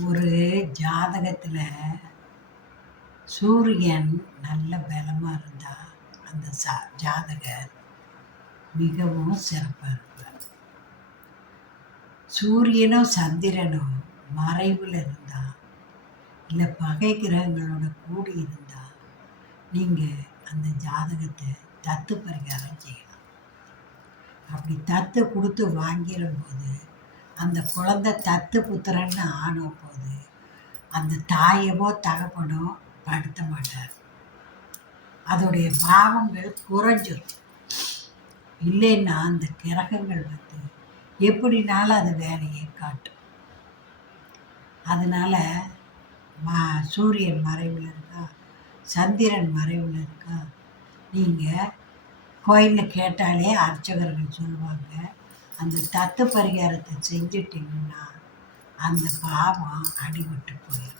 ஒரு ஜாதகத்தில் சூரியன் நல்ல பலமாக இருந்தால் அந்த சா ஜாதகர் மிகவும் சிறப்பாக இருப்பார். சூரியனும் சந்திரனும் மறைவில் இருந்தால் இல்லை பகை கிரகங்களோட கூடி இருந்தால் நீங்கள் அந்த ஜாதகத்தை தத்து பரிகாரம் செய்யலாம். அப்படி தத்து கொடுத்து வாங்கிடும்போது அந்த குழந்தை தத்து புத்திரன்னு ஆன போது அந்த தாயவோ தகப்பனோ படுத்த மாட்டார். அதோடைய பாவங்கள் குறைஞ்சிடும் இல்லைன்னா அந்த கிரகங்கள் வந்து எப்படினாலும் அது வேலையை காட்டும். அதனால் மா சூரியன் மறைவில் இருக்கா? சந்திரன் மறைவில் இருக்கா? நீங்கள் கோயிலில் கேட்டாலே அர்ச்சகர்கள் சொல்லுவாங்க அந்த தத்து பரிகாரத்தை செஞ்சிட்டிங்கன்னா அந்த பாவம் அடிபட்டு போயிடும்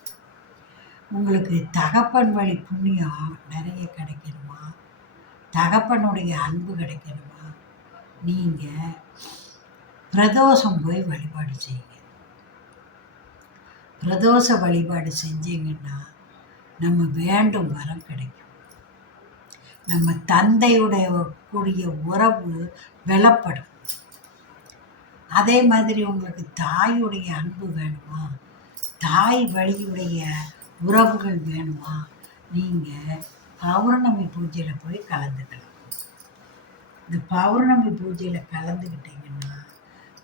உங்களுக்கு தகப்பன் வழி புண்ணியம் நிறைய கிடைக்கணுமா? தகப்பனுடைய அன்பு கிடைக்கணுமா? நீங்கள் பிரதோஷம் போய் வழிபாடு செய்யுங்க. பிரதோஷ வழிபாடு செஞ்சீங்கன்னா நம்ம வேண்டும் வரம் கிடைக்கும். நம்ம தந்தையுடைய கூடிய உறவு வெளிப்படும் அதே மாதிரி உங்களுக்கு தாயுடைய அன்பு வேணுமா? தாய் வழியுடைய உறவுகள் வேணுமா? நீங்கள் பௌர்ணமி பூஜையில் போய் கலந்துக்கலாம். இந்த பௌர்ணமி பூஜையில் கலந்துக்கிட்டிங்கன்னா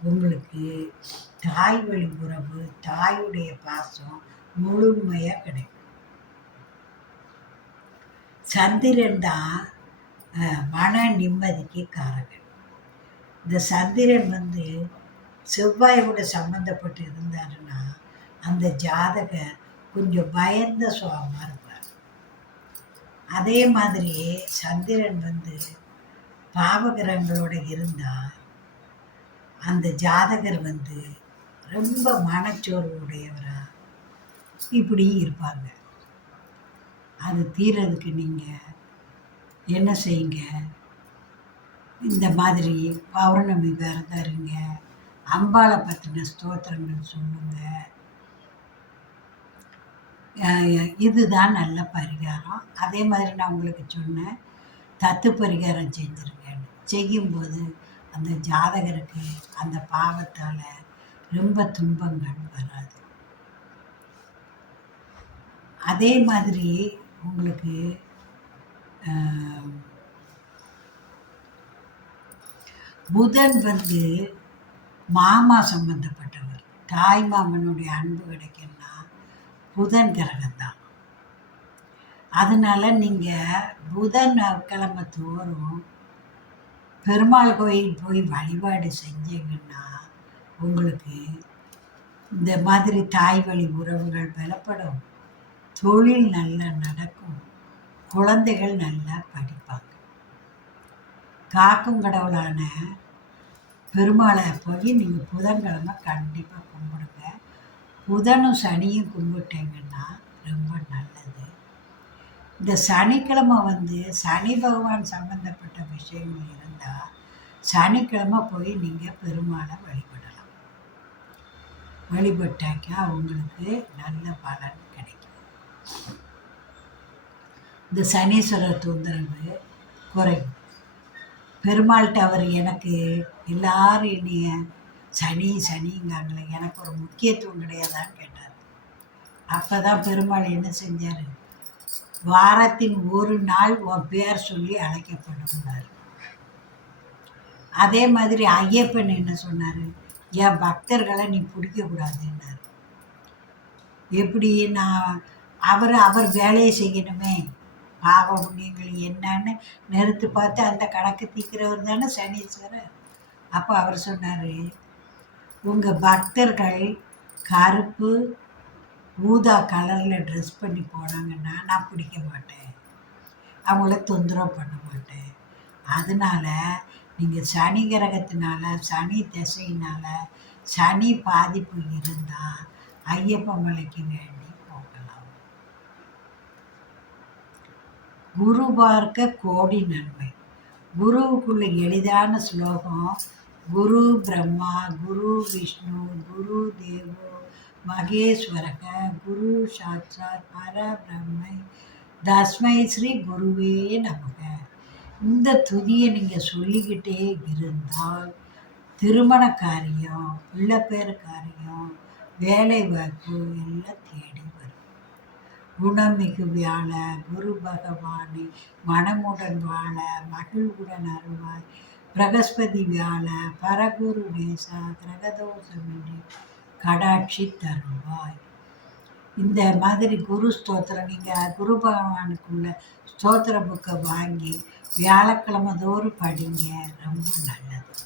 உங்களுக்கு தாய் வழி உறவு தாயுடைய பாசம் முழுமையாக கிடைக்கும். சந்திரன் தான் மன நிம்மதிக்கு காரகன். இந்த சந்திரன் வந்து செவ்வாயோட சம்மந்தப்பட்டு இருந்தாருன்னா அந்த ஜாதகர் கொஞ்சம் பயந்த சுவாமாக இருப்பார். அதே மாதிரி சந்திரன் வந்து பாவகிரகங்களோட இருந்தால் அந்த ஜாதகர் வந்து ரொம்ப மனச்சோர்வு உடையவரா இப்படி இருப்பாங்க. அது தீரதுக்கு நீங்கள் என்ன செய்யுங்க? இந்த மாதிரி பௌர்ணமி விரதம் இருங்க. அம்பாளை பற்றின ஸ்தோத்திரங்கள் சொல்லுங்க. இதுதான் நல்ல பரிகாரம். அதே மாதிரி நான் உங்களுக்கு சொன்னேன் தத்து பரிகாரம் செஞ்சுருக்கேன். செய்யும்போது அந்த ஜாதகருக்கு அந்த பாவத்தால் ரொம்ப துன்பங்கள் வராது. அதே மாதிரி உங்களுக்கு புதன் வந்து மாமா சம்பந்தப்பட்டவர் தாய் மாமனுடைய அன்பு கிடைக்குன்னா புதன் கிரகம்தான் அதனால நீங்கள் புதன் கிழமை தோறும் பெருமாள் கோயில் போய் வழிபாடு செஞ்சீங்கன்னா உங்களுக்கு இந்த மாதிரி தாய் வழி உறவுகள் பலப்படும். தொழில் நல்லா நடக்கும். குழந்தைகள் நல்லா படிப்பாங்க. காக்கும் கடவுளான பெருமாளை போய் நீங்கள் புதன்கிழமை கண்டிப்பாக கும்பிடுங்க. புதனும் சனியும் கும்பிட்டீங்கன்னா ரொம்ப நல்லது. இந்த சனிக்கிழமை வந்து சனி பகவான் சம்பந்தப்பட்ட விஷயங்கள் இருந்தால் சனிக்கிழமை போய் நீங்கள் பெருமாளை வழிபடலாம். வழிபட்டாக்கா உங்களுக்கு நல்ல பலன் கிடைக்கும். இந்த சனீஸ்வரர் தொந்தரவு குறையும். பெருமாள்கிட்ட அவர் எனக்கு எல்லாரும் என்னைய சனி சனிங்காங்களே எனக்கு ஒரு முக்கியத்துவம் கிடையாதான்னு கேட்டார். அப்போ தான் பெருமாள் என்ன செஞ்சார்? வாரத்தின் ஒரு நாள் உன் பேர் சொல்லி அழைக்கப்படுகிறார் அதே மாதிரி ஐயப்பன் என்ன சொன்னார்? என் பக்தர்களை நீ பிடிக்கக்கூடாதுன்னார். எப்படி நான் அவர் அவர் வேலையை செய்யணுமே. பாவ புண்ணியங்கள் என்னன்னு நிறுத்து பார்த்து அந்த கணக்கு தீக்கிறவர் தானே சனீஸ்வரர்? அப்போ அவர் சொன்னார் உங்கள் பக்தர்கள் கருப்பு ஊதா கலரில் ட்ரெஸ் பண்ணி போனாங்கன்னா நான் பிடிக்க மாட்டேன். அவங்கள தொந்தரவு பண்ண மாட்டேன். அதனால் நீங்கள் சனி கிரகத்தினால சனி திசையினால் சனி பாதிப்பு இருந்தால் ஐயப்ப மலைக்கு வேண்டி போகலாம். குரு பார்க்க கோடி நன்மை. குருவுக்குள்ள எளிதான ஸ்லோகம் குரு பிரம்மா குரு விஷ்ணு குரு தேவோ மகேஸ்வரக குரு சாட்சாத் பரபிரம்மை தஸ்மை ஸ்ரீ குருவே நமக. இந்த துதியை நீங்கள் சொல்லிக்கிட்டே இருந்தால் திருமண காரியம் பிள்ளை பேர் காரியம் வேலை வாய்ப்பு எல்லாம் தேடி வரும். குணமிகு வியாழ குரு பகவானை மனமுடன் வாழ மகிழ்வுடன் அருள்வாய். பிரகஸ்பதி வியாழ பரகுரு நேசா கிரகதோஷமின்றி கடாட்சி தருவாய். இந்த மாதிரி குரு ஸ்தோத்திரம் நீங்கள் குரு பகவானுக்குள்ள ஸ்தோத்திர புக்கை வாங்கி வியாழக்கிழமை தோறும் படிங்க ரொம்ப நல்லது.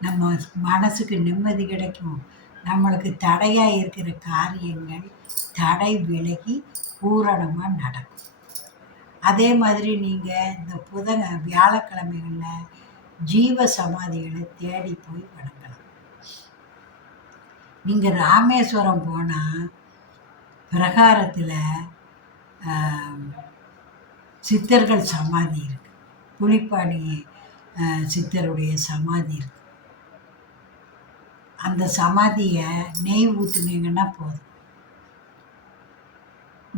நம்ம மனசுக்கு நிம்மதி கிடைக்கும். நம்மளுக்கு தடையாக இருக்கிற காரியங்கள் தடை விலகி பூரணமாக நடக்கும். அதே மாதிரி நீங்கள் இந்த புதன வியாழக்கிழமைகளில் ஜீவ சமாதிகளை தேடி போய் வணங்கலாம். நீங்கள் ராமேஸ்வரம் போனால் பிரகாரத்தில் சித்தர்கள் சமாதி இருக்குது புலிப்பாடி சித்தருடைய சமாதி இருக்குது அந்த சமாதியை நெய் ஊற்றுனீங்கன்னா போதும்.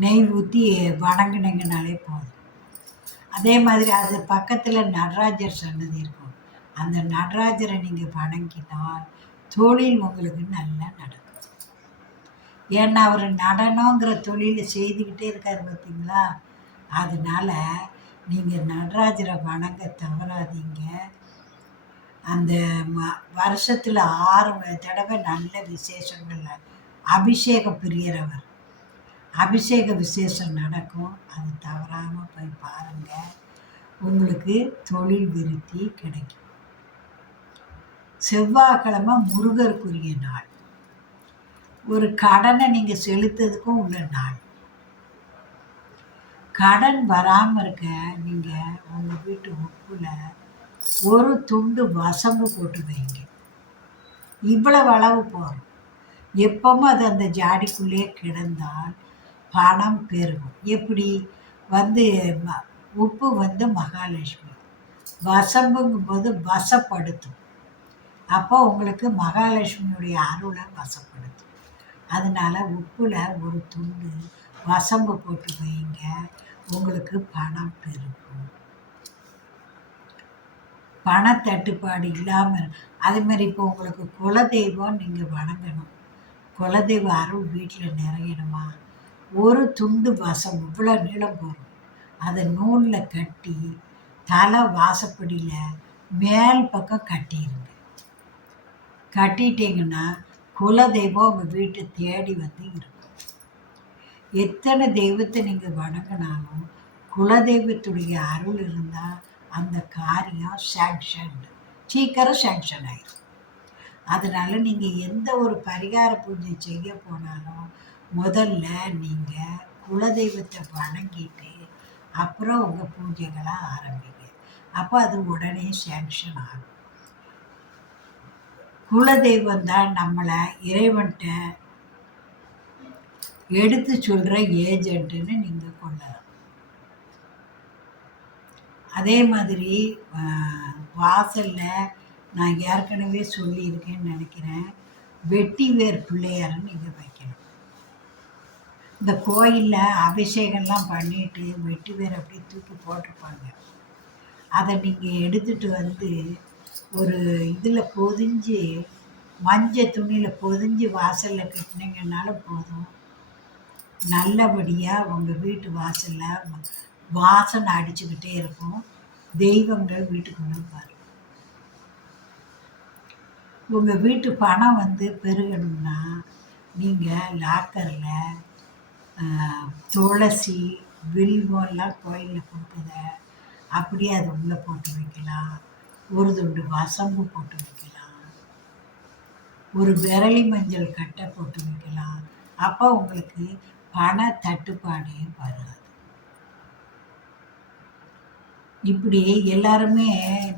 நெய் ஊற்றி வணங்கினீங்கனாலே போதும். அதே மாதிரி அது பக்கத்தில் நடராஜர் சன்னதி இருக்கும். அந்த நடராஜரை நீங்கள் வணங்கினால் தொழில் உங்களுக்கு நல்லா நடக்கும். ஏன்னா அவர் நடனங்கிற தொழிலை செய்துக்கிட்டே இருக்கார் பார்த்தீங்களா அதனால் நீங்கள் நடராஜரை வணங்க தவறாதீங்க. அந்த ம வருஷத்தில் ஆறு தடவை நல்ல விசேஷங்கள் அபிஷேக பிரியர் அவர். அபிஷேக விசேஷம் நடக்கும். அது தவறாமல் போய் பாருங்கள் உங்களுக்கு தொழில் விருத்தி கிடைக்கும். செவ்வாய்க்கிழமை முருகருக்குரிய நாள். ஒரு கடனை நீங்கள் செலுத்துறதுக்கும் உள்ள நாள். கடன் வராமல் இருக்க நீங்கள் உங்கள் வீட்டு உப்பில் ஒரு துண்டு வசம்பு போட்டு வைங்க. இவ்வளவு அளவு போகிறோம் எப்பவும் அது அந்த ஜாடிக்குள்ளேயே கிடந்தால் பணம் பெருகும். எப்படி? வந்து உப்பு வந்து மகாலட்சுமி. வசம்புங்கும் போது வசப்படுத்தும். அப்போ உங்களுக்கு மகாலட்சுமியுடைய அருளை வசப்படுத்தும். அதனால் உப்பில் ஒரு துண்டு வசம்பு போட்டு வைங்க. உங்களுக்கு பணம் பெருகும். பணத்தட்டுப்பாடு இல்லாமல் அதேமாதிரி இப்போ உங்களுக்கு குலதெய்வம் நீங்கள் வணங்கணும். குலதெய்வ அருள் வீட்டில் நிறையணுமா? ஒரு துண்டு வாசம் இவ்வளோ நீளம் போகும் அதை நூலில் கட்டி தலை வாசப்படியில் மேல் பக்கம் கட்டிடுங்க கட்டிட்டீங்கன்னா குலதெய்வம் உங்கள் வீட்டை தேடி வந்து இருக்கும். எத்தனை தெய்வத்தை நீங்கள் வணங்கினாலும் குலதெய்வத்துடைய அருள் இருந்தால் அந்த காரியம் சேங்ஷன் சீக்கிரம் சேங்ஷன் ஆயிடும் அதனால் நீங்கள் எந்த ஒரு பரிகார பூஜை செய்ய போனாலும் முதல்ல நீங்கள் குலதெய்வத்தை வணங்கிட்டு அப்புறம் உங்கள் பூஜைகளை ஆரம்பிங்க. அப்போ அது உடனே சேங்ஷன் ஆகும். குலதெய்வம் தான் நம்மளை இறைவன்கிட்ட எடுத்து சொல்கிற ஏஜென்ட்டுன்னு நீங்கள் கொள்ளலாம். அதே மாதிரி வாசலில் நான் ஏற்கனவே சொல்லியிருக்கேன்னு நினைக்கிறேன். வெட்டி வேர் பிள்ளையாருன்னு நீங்கள் வைக்கணும். இந்த கோயிலில் அபிஷேகம்லாம் பண்ணிட்டு வெட்டி பேர் அப்படியே தூக்கி போட்டிருப்பாங்க. அதை நீங்கள் எடுத்துகிட்டு வந்து ஒரு இதில் பொதிஞ்சு மஞ்சள் துணியில் பொதிஞ்சு வாசலில் கட்டினீங்கன்னாலும் போதும். நல்லபடியாக உங்கள் வீட்டு வாசலில் வாசனை அடிச்சுக்கிட்டே இருக்கும். தெய்வங்கள் வீட்டுக்குள்ளே வரும் உங்கள் வீட்டு பணம் வந்து பெருகணும்னா நீங்கள் லாக்கரில் துளசி வில்வெல்லாம் கோயிலில் கொடுக்குத அப்படியே அதை உள்ளே போட்டு வைக்கலாம். ஒரு துண்டு வசம்பு போட்டு வைக்கலாம். ஒரு விரலி மஞ்சள் கட்டை போட்டு வைக்கலாம். அப்போ உங்களுக்கு பண தட்டுப்பாடே வராது. இப்படி எல்லாருமே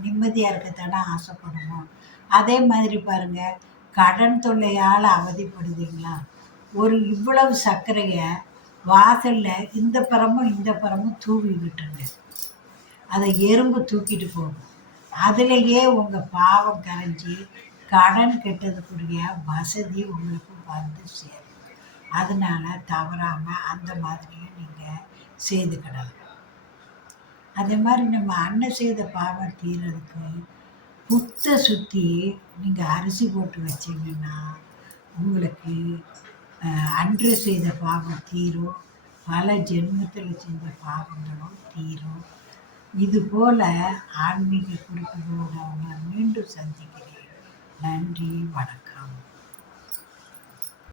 நிம்மதியாக இருக்கத்தானே ஆசைப்படுவோம் அதே மாதிரி பாருங்கள் கடன் தொல்லையால் அவதிப்படுதுங்களா? ஒரு இவ்வளவு சர்க்கரையை வாசலில் இந்த பரமும் இந்த பரமும் தூவி விட்டுருங்க. அதை எறும்பு தூக்கிட்டு போகும். அதிலேயே உங்கள் பாவம் கரைஞ்சி கடன் கெட்டதுக்குரிய வசதி உங்களுக்கு வந்து சேரும். அதனால தவறாமல் அந்த மாதிரியும் நீங்கள் செய்துக்கிடலாம் அதே மாதிரி நம்ம அன்னை செய்த பாவம் தீர்றதுக்கு புத்தை சுற்றி நீங்கள் அரிசி போட்டு வச்சிங்கன்னா உங்களுக்கு அன்று செய்த பாவம் தீரும் பல ஜென்மத்தில் செஞ்ச பாவங்களும் தீரும் இது போல ஆன்மீக குறிப்புகளோடு உங்களை மீண்டும் சந்திக்கிறேன். நன்றி வணக்கம்.